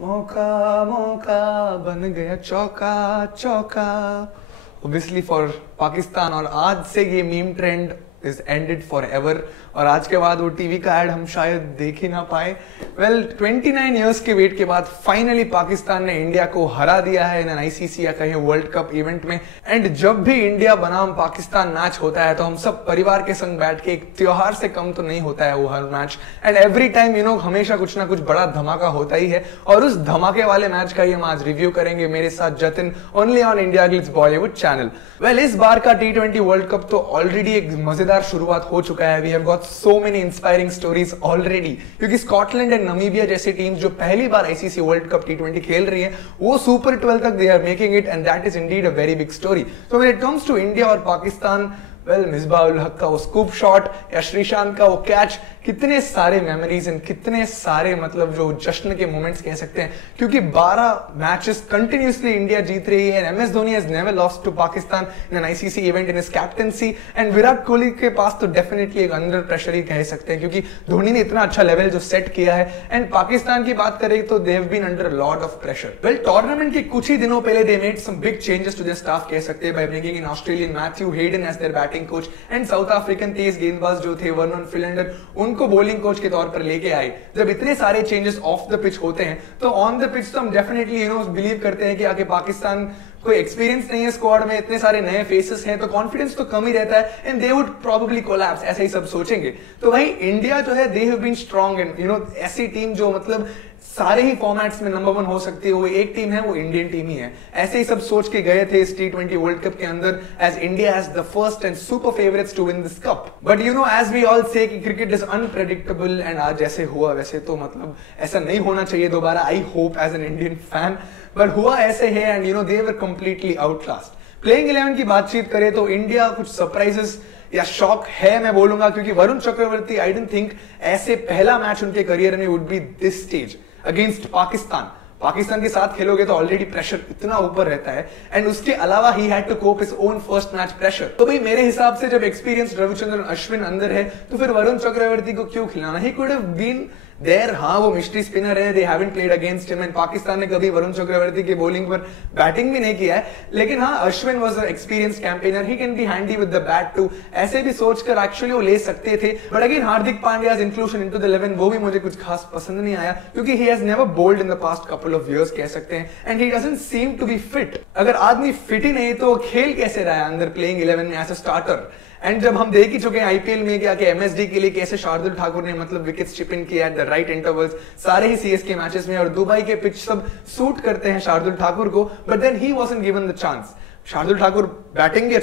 मौका मौका बन गया चौका चौका ऑब्वियसली फॉर पाकिस्तान। और आज से ये meme trend is ended for ever और आज के बाद वो टीवी का एड हम शायद देख ही ना पाए। वेल 29 इयर्स के वेट के बाद फाइनली पाकिस्तान ने इंडिया को हरा दिया है इन आईसीसी या कहीं वर्ल्ड कप इवेंट में। एंड जब भी इंडिया बनाम पाकिस्तान मैच होता है तो हम सब परिवार के संग बैठ के एक त्योहार से कम तो नहीं होता है वो हर मैच। एंड एवरी टाइम हमेशा कुछ ना कुछ बड़ा धमाका होता ही है और उस धमाके वाले मैच का ही हम आज रिव्यू करेंगे मेरे साथ Jatin, only on India Glitz Bollywood channel. Well इस बार का T20 वर्ल्ड कप तो ऑलरेडी एक मजेदार शुरुआत हो चुका है। We have got so many inspiring stories already क्योंकि स्कॉटलैंड एंड नमीबिया जैसी टीम्स जो पहली बार आईसीसी वर्ल्ड कप T20 खेल रही हैं वो सुपर 12 तक they are making it and that is indeed a very big story. So when it comes to India और पाकिस्तान, वेल मिसबाह उल हक का वो स्कूप शॉट या श्रीशांत का वो कैच, कितने सारे मेमोरीज एंड कितने सारे मतलब जो जश्न के मोमेंट्स कह सकते हैं क्योंकि 12 मैचेस कंटिन्यूअसली इंडिया जीत रही है। MS Dhoni has never lost to Pakistan in an ICC event in his captaincy and Virat Kohli के पास तो डेफिनेटली एक अंडर प्रेशर ही कह सकते हैं क्योंकि धोनी ने इतना अच्छा लेवल जो सेट किया है। एंड पाकिस्तान की बात करें तो they have been under lot of pressure. Well tournament के कुछ ही दिनों पहले they made some big changes to their staff कह सकते हैं by bringing in Australian Matthew Hayden as their batting coach and South African तेज गेंदबाज जो थे वर्नन फिलेंडर उनको बॉलिंग कोच के तौर पर लेके आए। जब इतने सारे चेंजेस ऑफ द पिच होते हैं तो ऑन द पिच तो हम डेफिनेटली बिलीव करते हैं कि आगे पाकिस्तान कोई एक्सपीरियंस नहीं है स्क्वाड में, इतने सारे नए फेसेस हैं तो कॉन्फिडेंस तो कम ही रहता है and they would probably collapse, ऐसा ही सब सोचेंगे। तो भाई इंडिया जो है they have been strong and ऐसी टीम जो मतलब सारे ही फॉर्मेट्स में नंबर 1 हो सकती है वो एक टीम है, वो इंडियन टीम ही है। ऐसे ही सब सोच के गए थे इस T20 वर्ल्ड कप के अंदर as India as the first and super favourites to win this cup. But as we all say कि क्रिकेट इज अनप्रेडिक्टेबल एंड आज जैसे हुआ वैसे तो मतलब ऐसा नहीं होना चाहिए दोबारा, I hope as an Indian fan, but हुआ ऐसे है and they were completely outclassed. Playing 11 की बातचीत करें तो इंडिया कुछ सरप्राइजेस या शॉक है मैं बोलूंगा क्योंकि Varun Chakravarthy I don't think ऐसे पहला मैच उनके करियर में would be this stage against Pakistan. Pakistan के साथ खेलोगे तो ऑलरेडी प्रेशर इतना ऊपर रहता है एंड उसके अलावा he had to cope his own first match pressure. तो भाई मेरे हिसाब से जब एक्सपीरियंस रविचंद्रन अश्विन अंदर है तो फिर वरुण चक्रवर्ती को क्यों खिलाना? He could have been there. हाँ वो मिस्ट्री स्पिनर है, they haven't played against him and Pakistan ने कभी वरुण चक्रवर्ती की बॉलिंग पर बैटिंग भी नहीं किया है, लेकिन हाँ Ashwin was a experience campaigner, he can be handy with the bat too, ऐसे भी सोचकर एक्चुअली वो ले सकते थे। But again Hardik Pandya's inclusion into the 11 वो भी मुझे कुछ खास पसंद नहीं आया क्योंकि he has never bowled in the past couple of years कह सकते हैं and he doesn't seem to be fit. अगर आदमी फिट ही नहीं तो खेल कैसे रहा है अंदर प्लेइंग 11 में एज अ स्टार्टर? एंड जब हम देख ही चुके हैं आईपीएल में क्या कि एमएसडी के लिए कैसे शार्दुल ठाकुर ने मतलब विकेट्स चिप इन किया एट द राइट इंटरवल्स सारे ही सीएसके मैचेस में और दुबई के पिच सब सूट करते हैं शार्दुल ठाकुर को, but then he wasn't given the chance. Shardul Thakur batting भी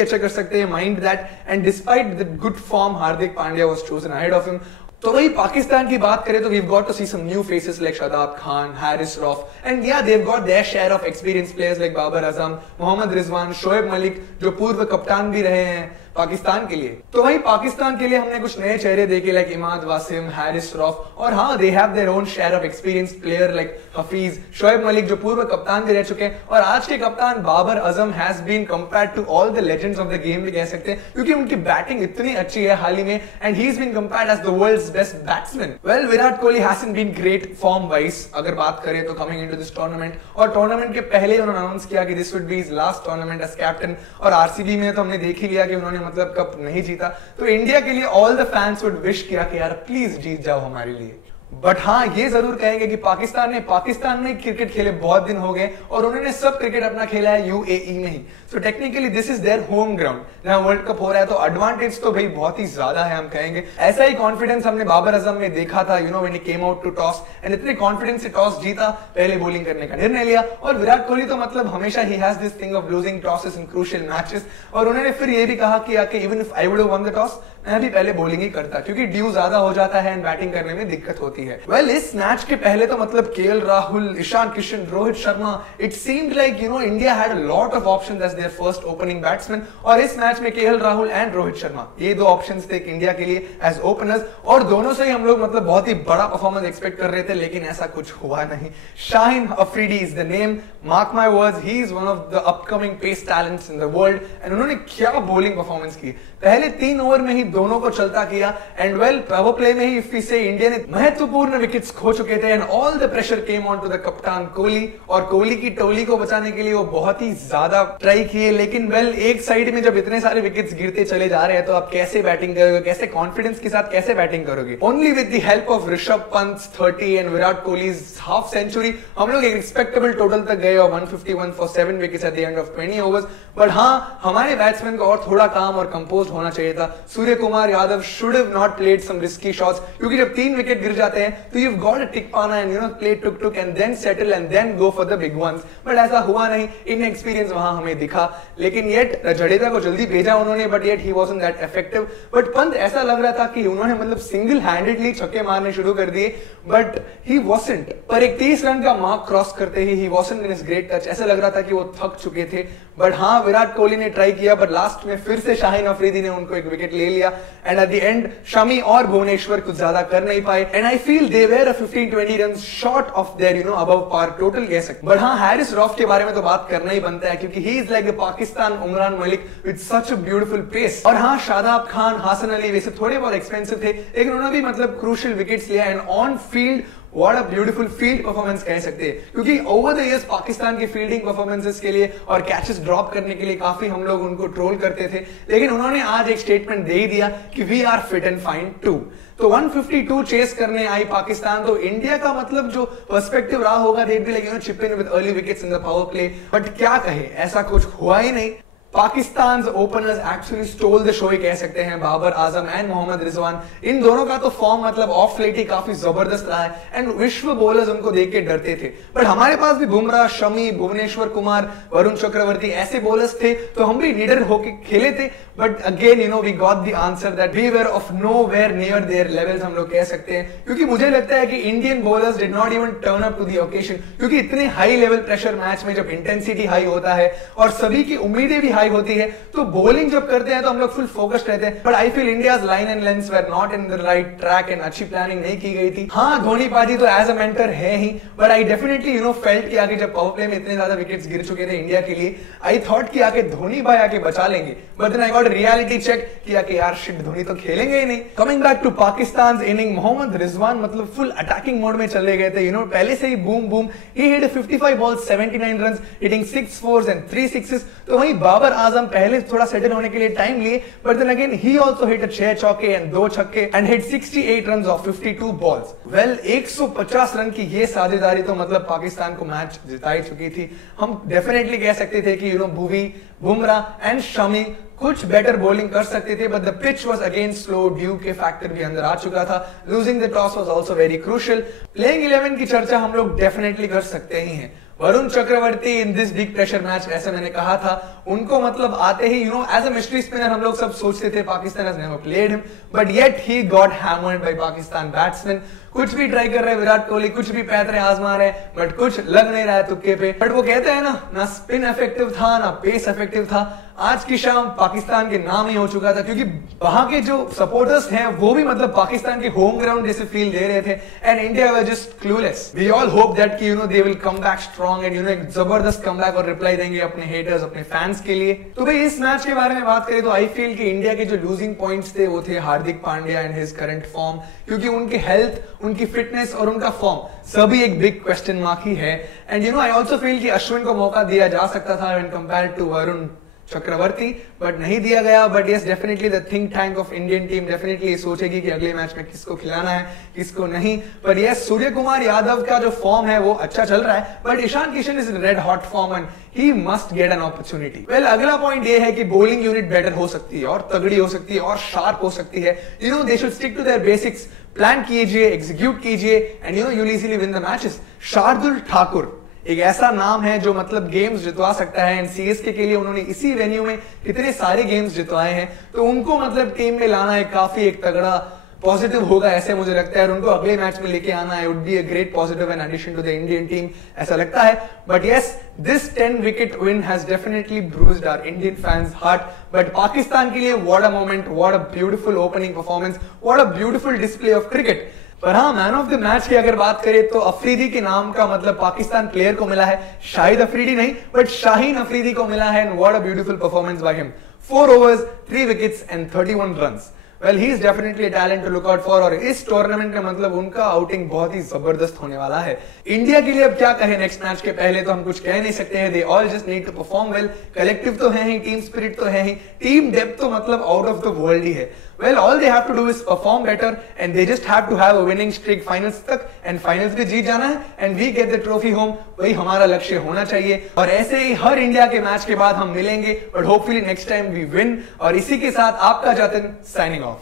अच्छे कर सकते हैं, mind that, and despite the good form Hardik Pandya was chosen ahead of him. तो वही पाकिस्तान की बात करें तो we've got to see some new faces like Shadab Khan, Haris Rauf, and yeah they've got their share of experienced players like Babar Azam, Mohammad Rizwan, Shoaib Malik जो पूर्व कप्तान भी रहे हैं पाकिस्तान के लिए। तो वही पाकिस्तान के लिए हमने कुछ नए चेहरे देखे लाइक इमाद वासिम, हारिस रऊफ, और हाँ they have their own share of experienced player like Hafeez, Shoaib Malik जो पूर्व कप्तान भी रह चुके हैं और आज के कप्तान Babar Azam has been compared to all the legends of the game भी कह सकते हैं क्योंकि उनकी बैटिंग इतनी अच्छी है हाल ही में and he is been compared as the world's best batsman. Well Virat Kohli hasn't been great form wise अगर बात करें तो कमिंग इनटू दिस टूर्नामेंट, और टूर्नामेंट के पहले उन्होंने अनाउंस किया कि this would be his last tournament as captain, और आरसीबी में तो हमने देख ही लिया कि उन्होंने मतलब कप नहीं जीता। तो इंडिया के लिए all the fans would wish किया कि यार प्लीज जीत जाओ हमारे लिए। बट हाँ ये जरूर कहेंगे कि पाकिस्तान में क्रिकेट खेले बहुत दिन हो गए और उन्होंने सब क्रिकेट अपना खेला है यूएई में ही। So technically this is their home ground जहां वर्ल्ड कप हो रहा है, तो एडवांटेज तो भाई बहुत ही ज्यादा है हम कहेंगे। ऐसा ही कॉन्फिडेंस हमने बाबर आजम में देखा था when he came out to toss and इतने कॉन्फिडेंस से टॉस जीता, पहले बॉलिंग करने का निर्णय लिया। और विराट कोहली तो मतलब हमेशा he has this thing of losing tosses in crucial matches, और उन्होंने फिर ये भी कहा कि even if I would have one the toss मैं भी पहले बॉलिंग ही करता क्योंकि ड्यू ज्यादा हो जाता है एंड बैटिंग करने में दिक्कत होती है। वेल इस मैच के पहले तो मतलब KL Rahul, Ishan Kishan, Rohit Sharma, it seemed like India had a lot of options as their first opening batsman, और इस मैच में केएल राहुल एंड रोहित शर्मा ये दो ऑप्शंस थे इंडिया के लिए एज ओपनर्स, और दोनों से ही हम लोग मतलब बहुत ही बड़ा परफॉर्मेंस एक्सपेक्ट कर रहे थे, लेकिन ऐसा कुछ हुआ नहीं। Shaheen Afridi is the name, mark my words, he is one of the upcoming pace talents in the world, and उन्होंने क्या बॉलिंग परफॉर्मेंस की। पहले 3 ओवर में ही दोनों को चलता किया एंड वेल पावर प्ले में ही इफ वी से इंडिया ने महत्वपूर्ण विकेट्स खो चुके थे and all the pressure came on to the कप्तान कोहली और कोहली की टोली को बचाने के लिए वो बहुत ही ज्यादा ट्राई किए, लेकिन वेल एक साइड में जब इतने सारे विकेट्स गिरते चले जा रहे हैं तो आप कैसे बैटिंग करोगे, कैसे कॉन्फिडेंस के साथ कैसे बैटिंग करोगे। Only with the help of Rishabh Pant 30 and Virat Kohli's half century हम लोग एक रिस्पेक्टेबल टोटल तक गए और 151 for 7 wickets at the end of 20 overs. But हाँ, हमारे बैट्समैन को और थोड़ा काम और कंपोज होना चाहिए था। Surya Kumar Yadav should have not played some risky shots, क्योंकि जब 3 विकेट गिर जाते हैं तो यू हैव गॉट टू टिक पाना एंड प्ले टुक टुक and then settle and then go for the big ones. But ऐसा हुआ नहीं, इनएक्सपीरियंस वहां हमें दिखा। लेकिन येट जडेजा को जल्दी भेजा उन्होंने, but yet he wasn't that effective. But Pant ऐसा लग रहा था कि उन्होंने मतलब सिंगल हैंडेडली छक्के मारने शुरू कर दिए, बट ही वाज़न्ट। पर एक 30 रन का मार्क क्रॉस करते ही ही wasn't in his great touch. ऐसा लग रहा था कि वो थक चुके थे। बट हाँ, विराट कोहली ने ट्राई किया, बट लास्ट में फिर से शाहीन अफरीदी ने उनको एक विकेट ले लिया and at the end Shami और भुवनेश्वर कुछ ज्यादा कर नहीं पाए and I feel they were 15-20 run short of their above par total कह सकते। बट हाँ, हैरिस रॉफ के बारे में तो बात करना ही बनता है, क्योंकि he is like the Pakistan Umran Malik with such a beautiful pace. और हाँ, शादाब खान, हासन अली वैसे थोड़े बहुत एक्सपेंसिव थे, लेकिन उन्होंने भी मतलब क्रूशियल विकेट्स लिया and on field what a beautiful field performance कह सकते हैं। क्योंकि ओवर द इयर्स पाकिस्तान की फील्डिंग परफॉर्मेंसेस के लिए और कैचेस ड्रॉप करने के लिए काफी हम लोग उनको ट्रोल करते थे, लेकिन उन्होंने आज एक स्टेटमेंट दे ही दिया कि we are fit and fine too. तो 152 चेस करने आई पाकिस्तान, तो इंडिया का मतलब जो पर्सपेक्टिव रहा होगा they be like chip in with early wickets in the power play. But क्या कहे, ऐसा कुछ हुआ ही नहीं। Pakistan openers actually stole the show ही कह सकते हैं। बाबर आजम एंड मोहम्मद रिजवान, इन दोनों का तो फॉर्म मतलब ऑफ लेट ही काफी जबरदस्त रहा है एंड विश्व बॉलर्स उनको देख के डरते थे। बट हमारे पास भी बुमराह, शमी, भुवनेश्वर कुमार, वरुण चक्रवर्ती ऐसे बॉलर्स थे, तो हम भी निडर होके खेले थे। But again we got the answer that we were of nowhere near their levels, हम लोग कह सकते हैं। क्योंकि मुझे लगता है कि Indian bowlers did not even turn up to the occasion, क्योंकि इतने हाई लेवल प्रेशर मैच में जब इंटेंसिटी हाई होता है और सभी की उम्मीदें भी हाई होती है, तो बॉलिंग जब करते हैं तो हम लोग फुल फोकस्ड रहते हैं। But I feel India's line and lens were not in the right track and अच्छी प्लानिंग नहीं की गई थी। हाँ, धोनी पाजी तो एज अ मेंटर है ही, बट आई डेफिनेटली फेल्ट कि आगे जब पावर प्ले में इतने ज्यादा विकेट्स गिर चुके थे इंडिया के लिए, आई थॉट कि आगे धोनी भाई आके बचा लेंगे। But then I got reality check किया कि यार शिट, धोनी तो खेलेंगे ही नहीं। Coming back to Pakistan inning, Mohammad Rizwan मतलब फुल अटैकिंग मोड में चले गए थे। पहले से ही boom boom, he hit 55 balls 79 runs, hitting 6 4s and 3 6s। तो वहीं बाबर आजम पहले थोड़ा सेटल होने के लिए टाइम लिए, but then again he also hit 6 चौके एंड 2 छक्के and hit 68 runs of 52 balls. Well 150 run की ये साझेदारी तो मतलब पाकिस्तान को मैच जिता ही चुकी थी। हम डेफिनेटली कह सकते थे कि भुवी, बुमराह एंड शमी कुछ बेटर बॉलिंग कर सकते थे, but the pitch was again slow, due के फैक्टर भी अंदर आ चुका था। Losing the toss was also very crucial. Playing 11 की चर्चा हम लोग डेफिनेटली कर सकते ही हैं। Varun Chakravarthy in this big pressure match, ऐसे मैंने कहा था, उनको मतलब आते ही एज अ मिस्ट्री स्पिनर हम लोग सब सोचते थे Pakistan has never played him, but yet he got hammered by Pakistan batsman. कुछ भी ट्राई कर रहे हैं विराट कोहली, कुछ भी पैतरे आजमा रहे हैं, बट कुछ लग नहीं रहा है तुक्के पे। बट वो कहते हैं ना स्पिन इफेक्टिव था ना पेस इफेक्टिव था। आज की शाम पाकिस्तान के नाम ही हो चुका था, क्योंकि वहां के जो सपोर्टर्स हैं वो भी मतलब पाकिस्तान के होम ग्राउंड जैसे फील दे रहे थे and India was just clueless. We all hope that कि they will come back strong and एक जबरदस्त कमबैक और रिप्लाई देंगे अपने हेटर्स, अपने फैंस के लिए। तो भाई इस मैच के बारे में बात करें तो आई फील कि इंडिया के जो लूजिंग पॉइंट्स थे वो थे Hardik Pandya and his current form, क्योंकि उनकी हेल्थ, उनकी फिटनेस और उनका फॉर्म सभी एक बिग क्वेश्चन मार्क ही है। एंड आई ऑल्सो फील कि अश्विन को मौका दिया जा सकता था when compared to Varun Chakravarthy, but नहीं दिया गया। But yes, definitely the think tank of Indian team definitely सोचेगी कि अगले मैच में किसको खिलाना है, किसको नहीं। पर यस, सूर्य कुमार यादव का जो फॉर्म है वो अच्छा चल रहा है, but Ishan Kishan is red hot form and he must get an opportunity. Well, अगला पॉइंट ये है कि बॉलिंग यूनिट बेटर हो सकती है और तगड़ी हो सकती है और शार्प हो सकती है। They should stick to their basics, plan कीजिए, एग्जीक्यूट कीजिए and you will easily win the matches. Shardul Thakur एक ऐसा नाम है जो मतलब गेम्स जितवा सकता है एंड सीएसके के लिए उन्होंने इसी वेन्यू में इतने सारे गेम्स जितवाए हैं, तो उनको मतलब टीम में लाना है काफी एक तगड़ा पॉजिटिव होगा ऐसे मुझे लगता है। और उनको अगले मैच में लेके आना है would be a great positive an addition to the Indian team, ऐसा लगता है। But yes, this 10 wicket win has definitely bruised our Indian fans heart. But Pakistan के लिए what a moment, what a beautiful opening performance, what a beautiful display of cricket. पर हाँ, man of the match की अगर बात करें तो अफरीदी के नाम का मतलब पाकिस्तान प्लेयर को मिला है। शाहिद अफरीदी नहीं, बट शाहीन अफरीदी को मिला है and what a beautiful performance by him. 4 overs, 3 wickets and 31 runs. Well he is definitely talent to look out for, और इस टूर्नामेंट का मतलब उनका आउटिंग बहुत ही जबरदस्त होने वाला है। इंडिया के लिए अब क्या कहें नेक्स्ट मैच के पहले, तो हम कुछ कह नहीं सकते हैं। They all just need to perform well. Collective तो है ही, टीम स्पिरिट तो है ही, टीम डेप्थ तो मतलब आउट ऑफ द वर्ल्ड ही है। Well, all they have to do is perform better and they just have to have a winning streak finals तक, and finals भी जीत जाना है and we get the trophy home। वही हमारा लक्ष्य होना चाहिए, और ऐसे ही हर इंडिया के मैच के बाद हम मिलेंगे, but hopefully next time we win। और इसी के साथ आपका जतिन साइनिंग ऑफ।